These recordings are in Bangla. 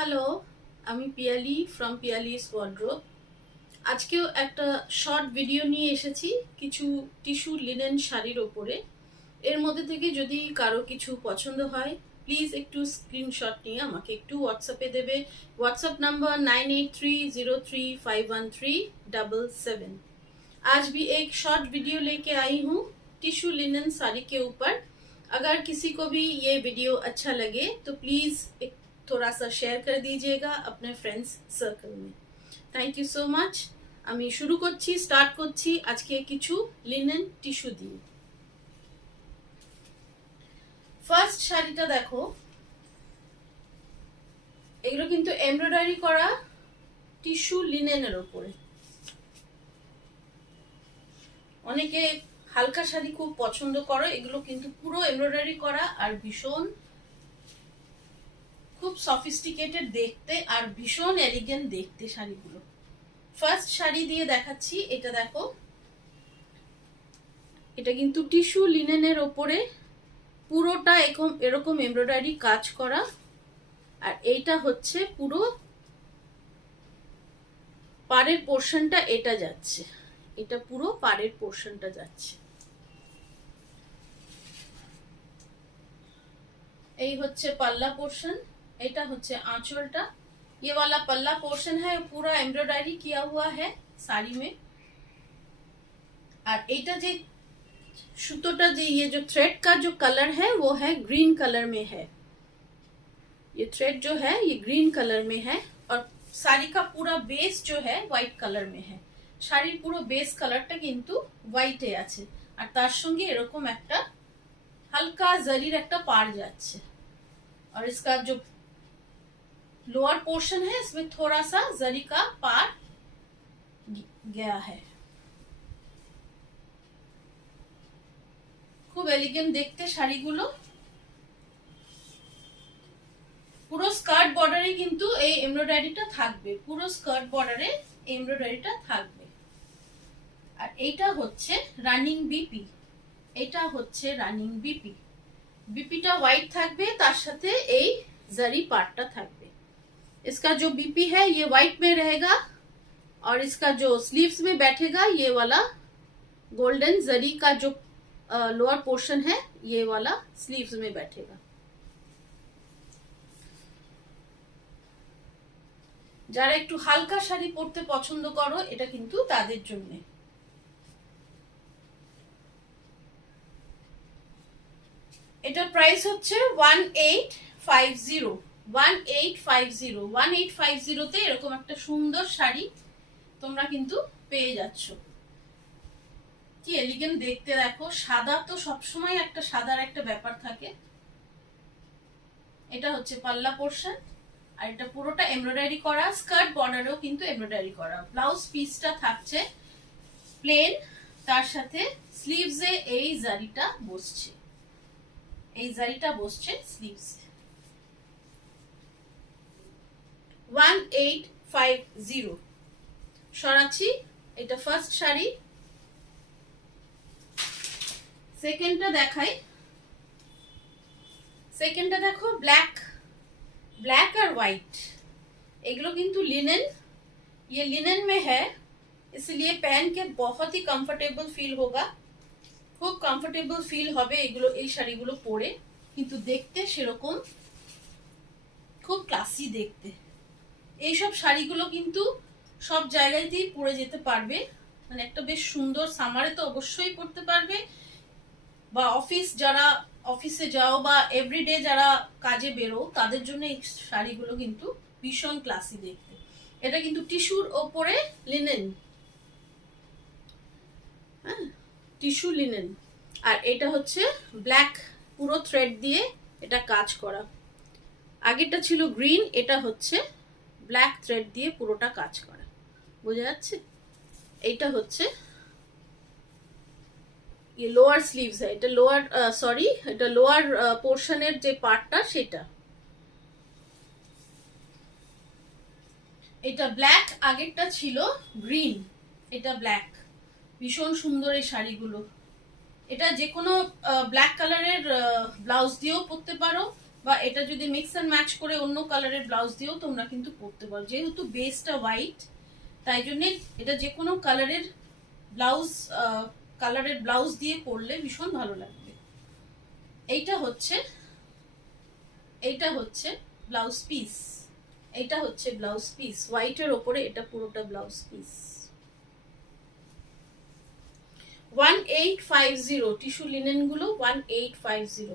হ্যালো, আমি পিয়ালি ফ্রম পিয়ালিস ওয়ার্ড্রোব। আজকেও একটা শর্ট ভিডিও নিয়ে এসেছি কিছু টিস্যু লিনেন শাড়ির ওপরে। এর মধ্যে থেকে যদি কারো কিছু পছন্দ হয় প্লিজ একটু স্ক্রিনশট নিয়ে আমাকে একটু হোয়াটসঅ্যাপে দেবে। WhatsApp number 9830351377। आज भी एक शॉर्ट वीडियो लेके आई हूँ टिश्यू लिनन साड़ी के ऊपर। अगर किसी को भी ये वीडियो अच्छा लगे तो प्लीज एक थोड़ा सा शेयर कर दीजिएगा अपने फ्रेंड्स सर्कल में। Thank you so much. আমি শুরু করছি, স্টার্ট করছি আজকে কিছু লিনেন টিস্যু দিয়ে। ফার্স্ট শাড়িটা দেখো, এগুলো কিন্তু এমব্রয়ডারি করা টিস্যু লিনেনের উপরে। অনেকে হালকা শাড়ি খুব পছন্দ করো, এগুলো কিন্তু পুরো এমব্রয়ডারি করা আর ভীষণ খুব সফিস্টিকেটেড দেখতে আর ভীষণ এলিগেন্ট দেখতে শাড়িগুলো। ফার্স্ট শাড়ি দিয়ে দেখাচ্ছি, এটা দেখো, এটা কিন্তু টিস্যু লিনেনের ওপরে পুরোটা এরকম এমব্রয়ডারি কাজ করা, আর এইটা হচ্ছে পুরো পাড়ের পোর্শনটা, এটা যাচ্ছে, এটা পুরো পাড়ের পোর্শনটা যাচ্ছে। এই হচ্ছে পাল্লা পোর্শন, এটা হচ্ছে आंचलটা। ये वाला पल्ला पोर्शन है पूरा एम्ब्रॉयडरी किया हुआ है साड़ी में। और এটা যে সুতোটা যে ये जो थ्रेड का जो कलर है वो है ग्रीन कलर में है। ये थ्रेड जो है ये ग्रीन कलर में है और শাড়ি का पूरा बेस जो है व्हाइट कलर में है। শাড়ির পুরো বেস কালারটা কিন্তু হোয়াইটে আছে আর তার সঙ্গে এরকম একটা হালকা জরির একটা পাড় যাচ্ছে। और इसका जो लोअर पोर्शन है इसमें थोड़ा सा जरी का पार गया है। खूब एलिगेंट देखते শাড়িগুলো। পুরো স্কার্ট বর্ডারে কিন্তু এই এমব্রয়ডারিটা থাকবে, পুরো স্কার্ট বর্ডারে এমব্রয়ডারিটা থাকবে। আর এইটা হচ্ছে রানিং বিপি, এটা হচ্ছে রানিং বিপি। बीपीटा व्हाइट থাকবে, তার সাথে এই जरी पार्टটা থাকবে। इसका जो बीपी है ये व्हाइट में रहेगा और इसका जो स्लीव्स में बैठेगा ये वाला गोल्डन जरी का जो लोअर पोर्शन है ये वाला स्लीव्स में बैठेगा। যারা একটু হালকা শাড়ি পরতে পছন্দ করো এটা কিন্তু তাদের জন্য। এটার প্রাইস হচ্ছে 1850। 1850 তে এরকম একটা সুন্দর শাড়ি তোমরা কিন্তু পেয়ে যাচ্ছ। কি এলিগেন্ট দেখতে দেখো, সাদা তো সবসময় একটা সাদার একটা ব্যাপার থাকে। এটা হচ্ছে পাল্লা পোর্শন আর এটা পুরোটা এমব্রয়ডারি করা, স্কার্ট বর্ডারেও কিন্তু এমব্রয়ডারি করা। ব্লাউজ পিসটা থাকছে প্লেন, তার সাথে স্লিভসে এই জারিটা বসছে, এই জারিটা বসছে স্লিভসে। 1850 সরাচ্ছি। এটা ফার্স্ট শাড়ি। সেকেন্ডটা দেখাই। সেকেন্ডটা দেখো, ব্ল্যাক ब्लैक और व्हाइट। एगलो किंतु लिनन, ये लिनन में है इसलिए पहन के बहुत ही कंफर्टेबल फील होगा, खूब कंफर्टेबल फील হবে এগুলো এই শাড়িগুলো পরে, কিন্তু দেখতে সেরকম খুব ক্লাসি দেখতে। এই সব শাড়িগুলো কিন্তু সব জায়গাতেই পরে যেতে পারবে, মানে একটা বেশ সুন্দর সামারে তো অবশ্যই পরতে পারবে, বা অফিস যারা অফিসে যাও বা এভরিডে যারা কাজে বেরো তাদের জন্য এই শাড়িগুলো কিন্তু ভীষণ ক্লাসি দেখতে। এটা কিন্তু টিস্যুর ওপরে লিনেন, হ্যাঁ টিস্যু লিনেন। আর এটা হচ্ছে ব্ল্যাক পুরো থ্রেড দিয়ে এটা কাজ করা। আগেরটা ছিল গ্রিন, এটা হচ্ছে ব্ল্যাক থ্রেড দিয়ে পুরোটা কাজ করা, বোঝা যাচ্ছে। এইটা হচ্ছে ये लोअर स्लीव्स है, এটা লোয়ার সরি এটা লোয়ার পোর্শনের যে পার্টটা সেটা। এটা ব্ল্যাক, আগেরটা ছিল গ্রিন, এটা ব্ল্যাক। ভীষণ সুন্দর এই শাড়িগুলো। এটা যে কোনো ব্ল্যাক কালারের ব্লাউজ দিয়েও পরতে পারো, বা এটা যদি মিক্স এন্ড ম্যাচ করে অন্য কালারের ব্লাউজ দিয়েও তোমরা কিন্তু পরতে পারো। যেহেতু বেসটা হোয়াইট, তাই জন্য এটা যে কোনো কালারের ব্লাউজ দিয়ে পরলে ভীষণ ভালো লাগবে। এইটা হচ্ছে ব্লাউজ পিস। এটা হচ্ছে ব্লাউজ পিস, হোয়াইটের ওপরে এটা পুরোটা ব্লাউজ পিস। 1850 টিস্যু লিনেন গুলো 1850।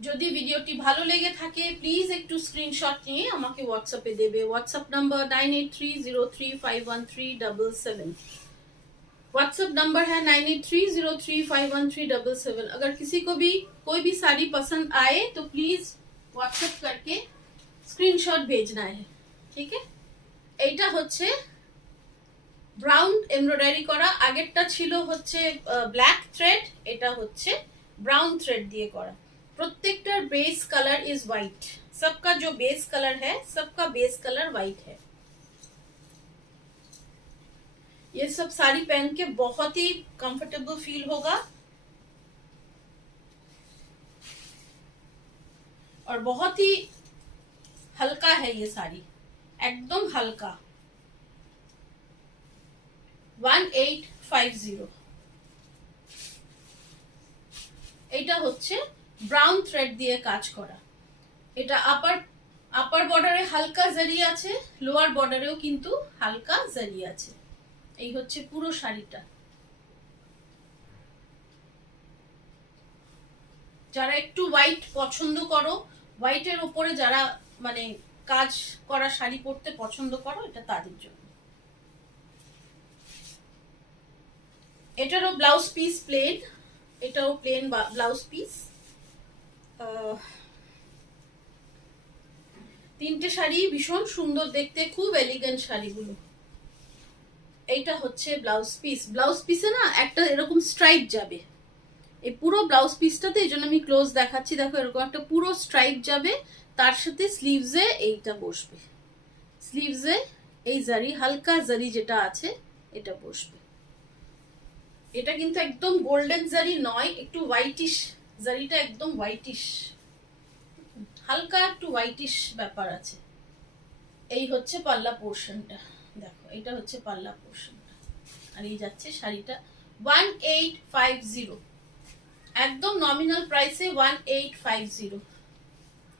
যদি ভিডিওটি ভালো লেগে থাকে প্লিজ একটু স্ক্রিনশট নিয়ে আমাকে হোয়াটসঅ্যাপে দেবে। WhatsApp number 9830351377। व्हाट्सएप नंबर है 9830351377। अगर किसी को भी कोई भी साड़ी पसंद आए तो प्लीज व्हाट्सएप करके स्क्रीनशॉट भेजना है, ठीक है। এইটা হচ্ছে ব্রাউন এমব্রয়ডারি করা, আগেরটা ছিল হচ্ছে ব্ল্যাক থ্রেড, এটা হচ্ছে ब्राउन थ्रेड दिए करा। प्रत्येकটার बेस कलर इज व्हाइट, सबका जो बेस कलर है सबका बेस कलर व्हाइट है। ये सब साड़ी पहन के बहुत ही कंफर्टेबल फील होगा और बहुत ही हल्का है ये साड़ी, एकदम हल्का। 1850। এটা হচ্ছে ব্রাউন থ্রেড দিয়ে কাজ করা। এটা আপার বর্ডারে হালকা জারি আছে, লোয়ার বর্ডারেও কিন্তু হালকা জারি আছে। এই হচ্ছে পুরো শাড়িটা। যারা একটু হোয়াইট পছন্দ করো, হোয়াইটের উপরে যারা মানে কাজ করা শাড়ি পরতে পছন্দ করো, এটা তাদের জন্য। এটারও ব্লাউজ পিস প্লেন, এটাও প্লেন ব্লাউজ পিস। তিনটে শাড়ি ভীষণ সুন্দর দেখতে, খুব এলিগেন্ট শাড়িগুলো। এইটা হচ্ছে ব্লাউজ পিস। ব্লাউজ পিসে না একটা এরকম স্ট্রাইপ যাবে এই পুরো ব্লাউজ পিসটাতে, এই জন্য আমি ক্লোজ দেখাচ্ছি। দেখো এরকম একটা পুরো স্ট্রাইপ যাবে, তার সাথে স্লিভসে এইটা বসবে, স্লিভসে এই জারি হালকা জারি যেটা আছে এটা বসবে। এটা কিন্তু একদম গোল্ডেন জারি নয়, একটু হোয়াইটিশ জারিটা, একদম হোয়াইটিশ, হালকা একটু হোয়াইটিশ ব্যাপার আছে। এই হচ্ছে পাল্লা পোর্শনটা, দেখো এটা হচ্ছে পাল্লা পোর্শনটা। আর এই যাচ্ছে শাড়িটা 1850, একদম নমিনাল প্রাইসে 1850।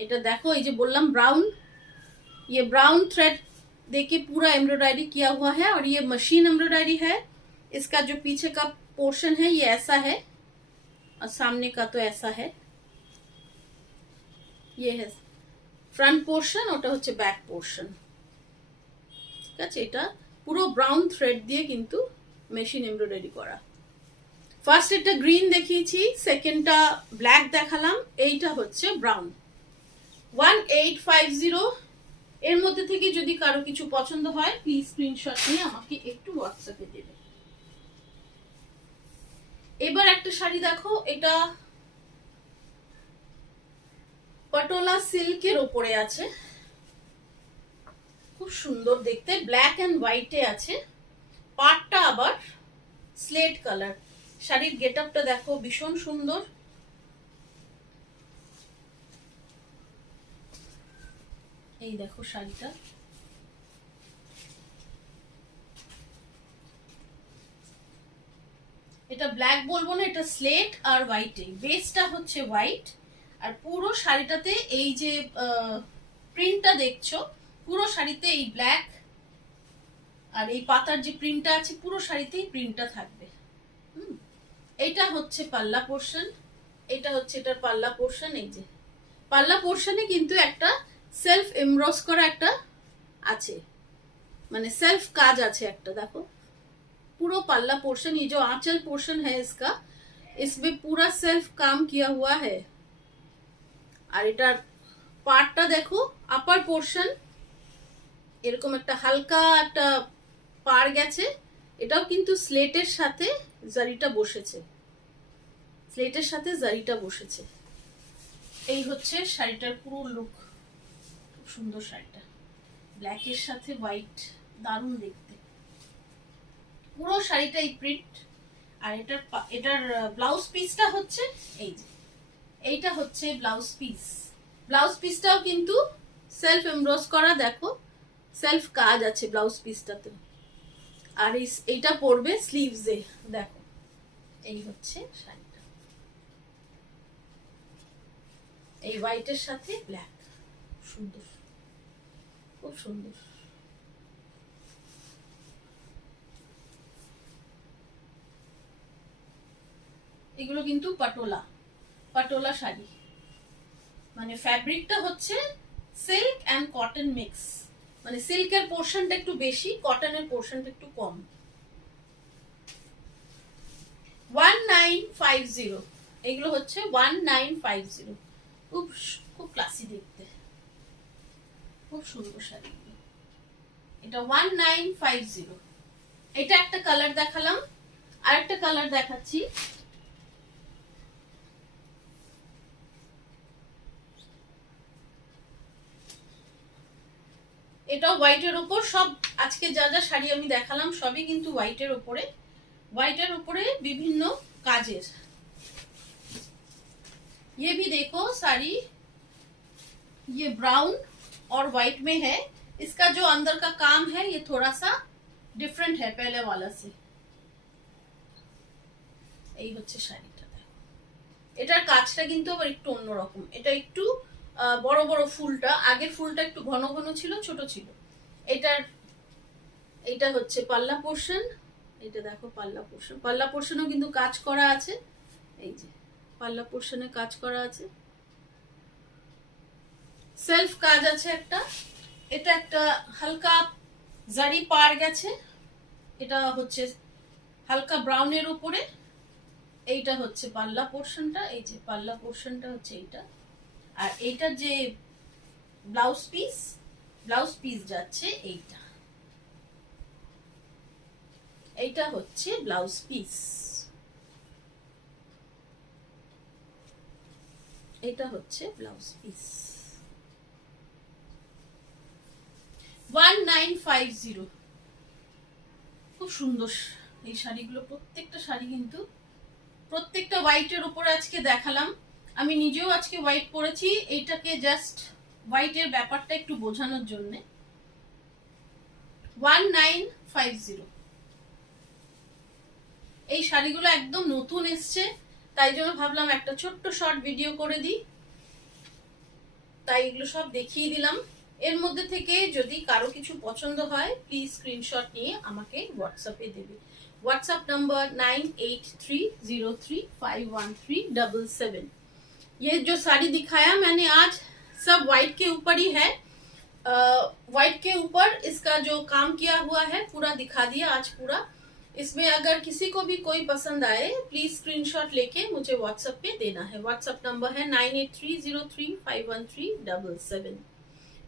এটা দেখো এই যে বললাম ब्राउन, ये ब्राउन थ्रेड देखिए पूरा एम्ब्रॉयडरी किया हुआ है और ये मशीन एम्ब्रॉयडरी है। इसका जो पीछे का पोर्शन है ये ऐसा है और सामने का तो ऐसा है। ये है फ्रंट पोर्शन, ওটা হচ্ছে ব্যাক পোর্শন, ঠিক আছে। এটা পুরো ব্রাউন থ্রেড দিয়ে কিন্তু মেশিন এমব্রয়ডারি করা। ফার্স্ট এটা গ্রিন দেখিয়েছি, সেকেন্ডটা ব্ল্যাক দেখালাম, এইটা হচ্ছে ব্রাউন। 1850। এর মধ্যে থেকে যদি কারো কিছু পছন্দ হয় প্লিজ স্ক্রিনশট নিয়ে আমাকে একটু হোয়াটসঅ্যাপে দেবে। এবার একটা শাড়ি দেখো, এটা পটোলা সিল্কের উপরে আছে, খুব সুন্দর দেখতে, ব্ল্যাক এন্ড হোয়াইটে আছে। পাটটা আবার স্লেট কালার। শাড়ির গেটআপটা দেখো ভীষণ সুন্দর। এই দেখো শাড়িটা, এটা ব্ল্যাক বলবো না, এটা স্লেট আর হোয়াইটে, বেসটা হচ্ছে হোয়াইট। আর পুরো শাড়িটাতে এই যে প্রিন্টটা দেখছো, পুরো শাড়িতে এই ব্ল্যাক আর এই পাতার যে প্রিন্টটা আছে পুরো শাড়িতেই প্রিন্টটা থাকবে। এইটা হচ্ছে পাল্লা পোর্শন, এটা হচ্ছে এটার পাল্লা পোর্শন। এই যে পাল্লা পোর্শনে কিন্তু একটা সেলফ এমব্রস করা একটা আছে, মানে সেলফ কাজ আছে একটা। দেখো पूरा पल्ला पोर्शन, ये जो आंचल पोर्शन है इसका, इसमें पूरा सेल्फ काम किया हुआ है। আর এটার পার্টটা দেখো, আপার পোর্শন এরকম একটা হালকা একটা পার গেছে, এটাও কিন্তু স্লেটের সাথে জারিটা বসেছে, স্লেটের সাথে জারিটা বসেছে। এই হচ্ছে শাড়িটার পুরো লুক, খুব সুন্দর শাড়িটা, ব্ল্যাকের সাথে হোয়াইট, দারুণ দেখতে। পুরো শাড়িটা এই প্রিন্ট। আর এটার ব্লাউজ পিসটা হচ্ছে এই যে, এইটা হচ্ছে ব্লাউজ পিস। ব্লাউজ পিসটাও কিন্তু সেলফ এমব্রস করা, দেখো সেলফ কাজ আছে ব্লাউজ পিসটাতে। আর এইটা পড়বে স্লিভসে, দেখো এই হচ্ছে শাড়িটা, এই হোয়াইটের সাথে ব্ল্যাক, সুন্দর, খুব সুন্দর। এগুলো কিন্তু পাটোলা শাড়ি, মানে ফ্যাব্রিকটা হচ্ছে সিল্ক অ্যান্ড কটন মিক্স, মানে সিল্কের পোর্শনটা একটু বেশি, কটনের পোর্শনটা একটু কম। 1950, এগুলো হচ্ছে 1950। খুব খুব ক্লাসি দেখতে, খুব সুন্দর শাড়ি। এটা 1950। এটা একটা কালার দেখালাম, আর একটা কালার দেখাচ্ছি। এটাও হোয়াইটের উপর, সব আজকে যা যা শাড়ি আমি দেখালাম সবই কিন্তু হোয়াইটের উপরে, হোয়াইটের উপরে বিভিন্ন काजेर। ये भी देखो साड़ी, ये ब्राउन और व्हाइट में है। इसका जो अंदर का काम है ये थोड़ा सा डिफरेंट है पहले वाला से। এই হচ্ছে শাড়িটা, দেখো এটার কাজটা কিন্তু আবার একটু অন্যরকম। এটা একটু বড় বড় ফুলটা, আগের ফুলটা একটু ঘন ঘন ছিল, ছোট ছিল। এটা হচ্ছে পাল্লা পোর্শন, এটা দেখো পাল্লা পোর্শন, পাল্লা পোর্শনেও কিন্তু কাজ করা আছে, এই যে পাল্লা পোর্শনে কাজ করা আছে, সেলফ কাজ আছে একটা। এটা একটা হালকা জারি পার গেছে, এটা হচ্ছে হালকা ব্রাউনের উপরে। এইটা হচ্ছে পাল্লা পোর্শনটা, এই যে পাল্লা পোর্শনটা হচ্ছে এইটা। আর এইটার যে ব্লাউজ পিস যাচ্ছে এইটা, এইটা হচ্ছে ব্লাউজ পিস, এটা হচ্ছে ব্লাউজ পিস। 1950, খুব সুন্দর এই শাড়িগুলো। প্রত্যেকটা শাড়ি কিন্তু, প্রত্যেকটা হোয়াইটের উপরে আজকে দেখালাম। আমি নিজেও আজকে হোয়াইট পরেছি, এইটাকে জাস্ট হোয়াইটের ব্যাপারটা একটু বোঝানোর জন্য। 1950, এই শাড়িগুলো একদম নতুন এসছে, তাই জন্য ভাবলাম একটা ছোট্ট শর্ট ভিডিও করে দিই, তাই এগুলো সব দেখিয়ে দিলাম। এর মধ্যে থেকে যদি কারো কিছু পছন্দ হয় প্লিজ স্ক্রিনশট নিয়ে আমাকে হোয়াটসঅ্যাপে দেবে। WhatsApp number 9830351377। ये जो साड़ी दिखाया मैंने आज सब व्हाइट के ऊपर ही है, व्हाइट के ऊपर इसका जो काम किया हुआ है पूरा दिखा दिया आज पूरा। इसमें अगर किसी को भी कोई पसंद आए प्लीज स्क्रीनशॉट लेके मुझे व्हाट्सएप पे देना है। व्हाट्सएप नंबर है 9830351377।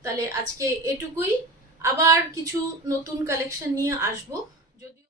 তাহলে আজকে এটুকুই, আবার কিছু নতুন কালেকশন নিয়ে আসবো। যদি